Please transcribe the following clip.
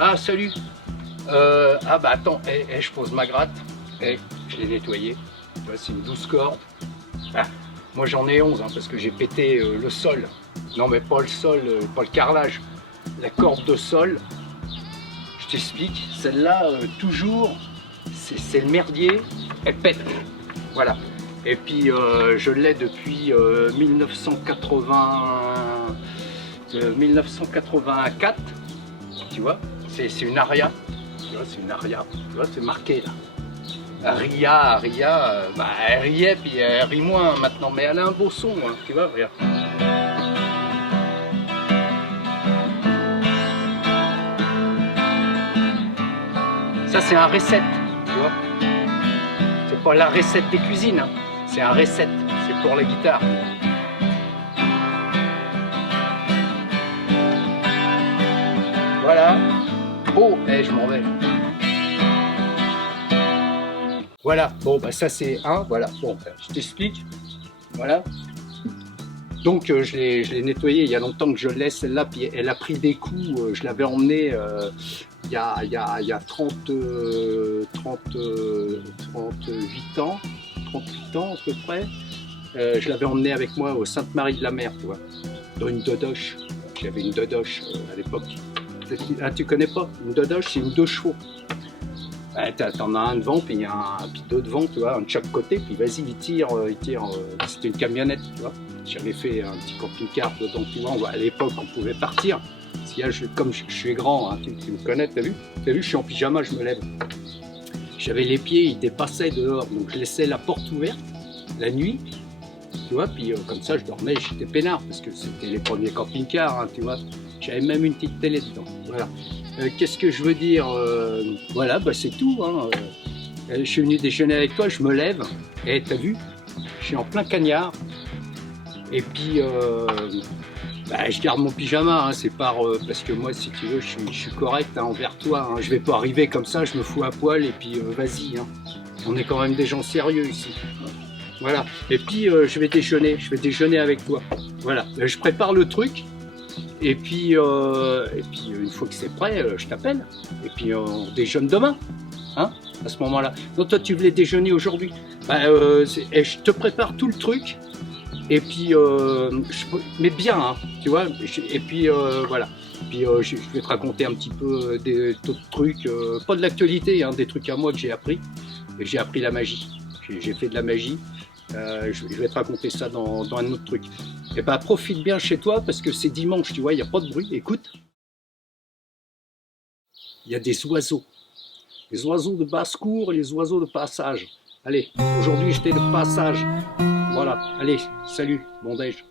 Ah, salut. Ah bah attends, je pose ma gratte. Je l'ai nettoyée. Tu vois, c'est une 12 cordes. Ah, moi j'en ai 11 hein, parce que j'ai pété le sol. Non mais pas le sol, pas le carrelage. La corde de sol, je t'explique. Celle-là, toujours, c'est le merdier. Elle pète. Voilà. Et puis je l'ai depuis 1984. Tu vois, c'est une aria. Tu vois, c'est une aria. Tu vois, c'est marqué là. Ria, bah, elle riait puis elle rit moins maintenant, mais elle a un beau son, hein, tu vois, regarde. Ça c'est un reset, tu vois. C'est pas la recette des cuisines, hein. C'est un reset, c'est pour la guitare. Voilà. Oh, je m'en vais. Voilà, bon bah ça c'est un, voilà. Bon, bah, je t'explique. Voilà. Donc je l'ai nettoyée il y a longtemps que je l'ai celle-là, puis elle a pris des coups, je l'avais emmenée il y a 38 ans, 38 ans à peu près. Je l'avais emmenée avec moi au Sainte-Marie de la Mer, tu vois, dans une dodoche. J'avais une dodoche à l'époque. Ah, tu connais pas? Une dodoche, c'est une 2 chevaux. T'en as un devant, puis puis deux devant, tu vois, un de chaque côté, puis vas-y, il tire. C'était une camionnette, tu vois. J'avais fait un petit camping-car dedans, tu vois. À l'époque, on pouvait partir. Si là, comme je suis grand, hein, tu me connais, t'as vu? T'as vu, je suis en pyjama, je me lève. J'avais les pieds, ils dépassaient dehors, donc je laissais la porte ouverte la nuit, tu vois, puis comme ça, je dormais, j'étais peinard, parce que c'était les premiers camping-cars, hein, tu vois. J'avais même une petite télé dedans, voilà. Qu'est-ce que je veux dire? Voilà, bah c'est tout, hein. Je suis venu déjeuner avec toi, je me lève, et t'as vu, je suis en plein cagnard, et puis bah, je garde mon pyjama, hein, c'est parce que moi, si tu veux, je suis correct hein, envers toi, hein. Je vais pas arriver comme ça, je me fous à poil, et puis vas-y, hein. On est quand même des gens sérieux ici. Voilà, et puis je vais déjeuner avec toi. Voilà, je prépare le truc, et puis une fois que c'est prêt, je t'appelle, et puis on déjeune demain. Hein, à ce moment-là. Non, toi, tu voulais déjeuner aujourd'hui. Bah, je te prépare tout le truc. Et puis, mais bien, hein, tu vois. Et puis, voilà. Puis, je vais te raconter un petit peu d'autres trucs. Pas de l'actualité, hein, des trucs à moi que j'ai appris. J'ai appris la magie. J'ai fait de la magie. Je vais te raconter ça dans un autre truc. Et bah, profite bien chez toi parce que c'est dimanche, tu vois, il n'y a pas de bruit. Écoute, il y a des oiseaux. Les oiseaux de basse-cour et les oiseaux de passage. Allez, aujourd'hui j'étais de passage. Voilà, allez, salut, bon déj.